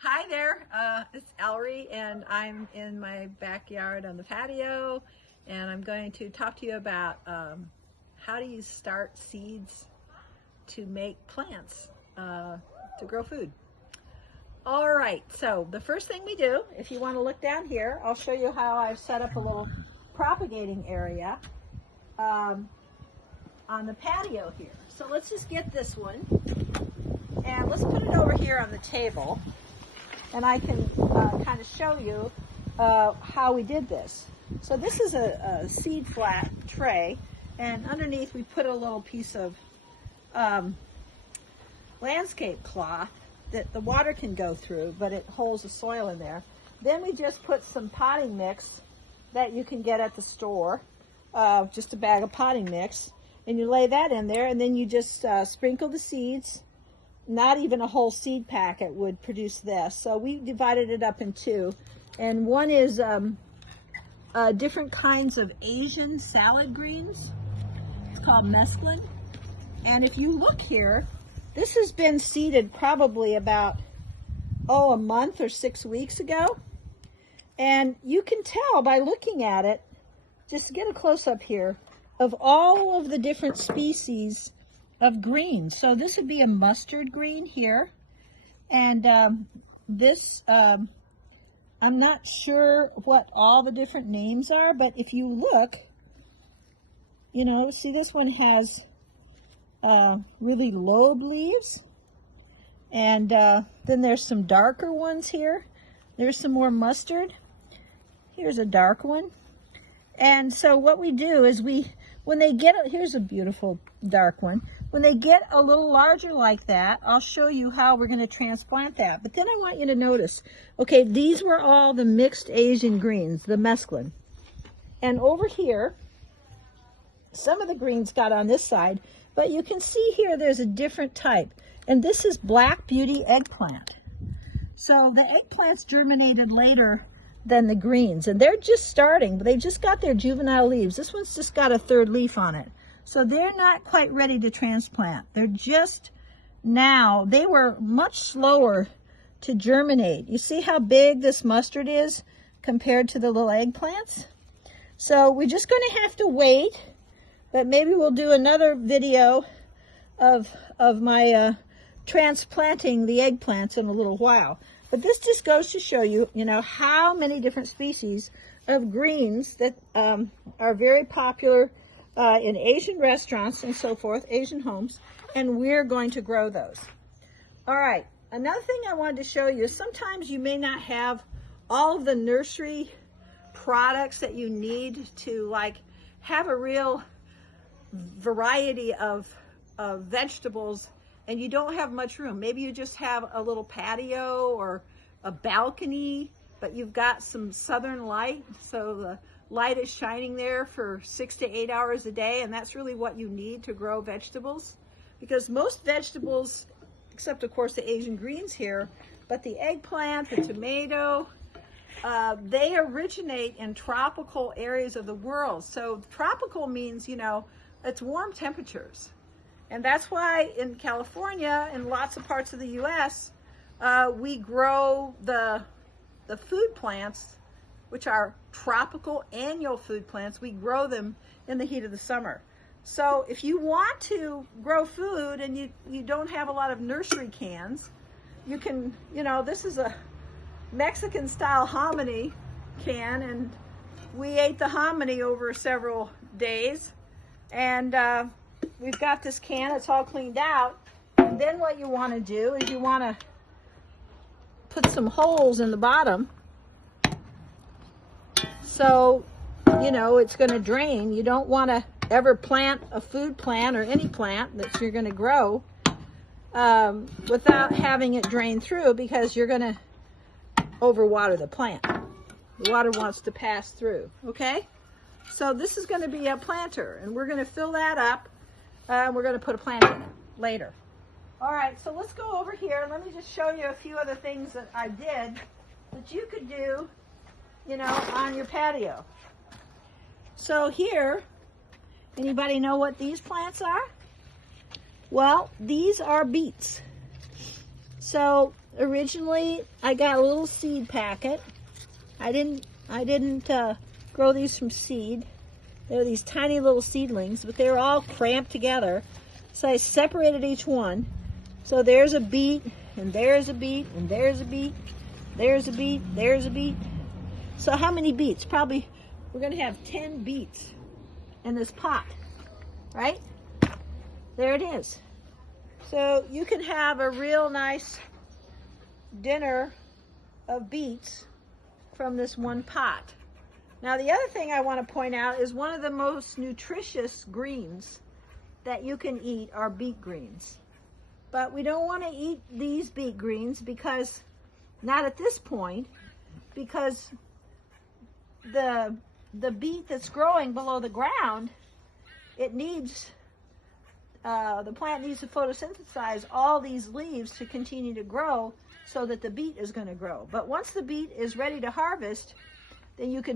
Hi there, it's Ellery, and I'm in my backyard on the patio, and I'm going to talk to you about how do you start seeds to make plants to grow food. All right, so the first thing we do, if you want to look down here, I'll show you how I've set up a little propagating area on the patio here. So let's just get this one, and let's put it over here on the table. And I can kind of show you how we did this. So this is a seed flat tray, and underneath we put a little piece of landscape cloth that the water can go through, but it holds the soil in there. Then we just put some potting mix that you can get at the store, just a bag of potting mix, and you lay that in there, and then you just sprinkle the seeds. Not even a whole seed packet would produce this. So we divided it up in two. And one is different kinds of Asian salad greens. It's called mesclun. And if you look here, this has been seeded probably about, a month or 6 weeks ago. And you can tell by looking at it, just get a close-up here, of all of the different species of green. So this would be a mustard green here, and this I'm not sure what all the different names are, but if you look, see this one has really lobe leaves, and then there's some darker ones here. There's some more mustard. Here's a dark one. And so what we do is when they get, here's a beautiful dark one. When they get a little larger like that, I'll show you how we're going to transplant that. But then I want you to notice, okay, these were all the mixed Asian greens, the mesclun. And over here, some of the greens got on this side, but you can see here there's a different type. And this is Black Beauty eggplant. So the eggplants germinated later than the greens, and they're just starting, but they just got their juvenile leaves. This one's just got a third leaf on it. So they're not quite ready to transplant. They're just now, they were much slower to germinate. You see how big this mustard is compared to the little eggplants? So we're just going to have to wait, but maybe we'll do another video of my transplanting the eggplants in a little while. But this just goes to show you, how many different species of greens that are very popular in Asian restaurants and so forth, Asian homes, and we're going to grow those. All right, another thing I wanted to show you is sometimes you may not have all of the nursery products that you need to have a real variety of vegetables, and you don't have much room. Maybe you just have a little patio or a balcony, but you've got some southern light, so the light is shining there for 6 to 8 hours a day, and that's really what you need to grow vegetables. Because most vegetables, except of course the Asian greens here, but the eggplant, the tomato, they originate in tropical areas of the world. So tropical means, it's warm temperatures. And that's why in California and lots of parts of the US, we grow the food plants, which are tropical annual food plants. We grow them in the heat of the summer. So if you want to grow food and you don't have a lot of nursery cans, you can, this is a Mexican style hominy can, and we ate the hominy over several days. And we've got this can, it's all cleaned out. And then what you want to do is you want to put some holes in the bottom so it's going to drain. You don't want to ever plant a food plant or any plant that you're going to grow without having it drain through, because you're going to overwater the plant. The water wants to pass through, okay? So this is going to be a planter, and we're going to fill that up. We're going to put a plant in it later. All right, so let's go over here. Let me just show you a few other things that I did that you could do, on your patio. So here, anybody know what these plants are? Well, these are beets. So originally I got a little seed packet. I didn't grow these from seed. They're these tiny little seedlings, but they're all cramped together. So I separated each one. So there's a beet, and there's a beet, and there's a beet, there's a beet, there's a beet. So how many beets? Probably we're gonna have 10 beets in this pot, right? There it is. So you can have a real nice dinner of beets from this one pot. Now the other thing I want to point out is one of the most nutritious greens that you can eat are beet greens. But we don't want to eat these beet greens because, not at this point, because the beet that's growing below the ground, it needs, the plant needs to photosynthesize all these leaves to continue to grow so that the beet is going to grow. But once the beet is ready to harvest, then you can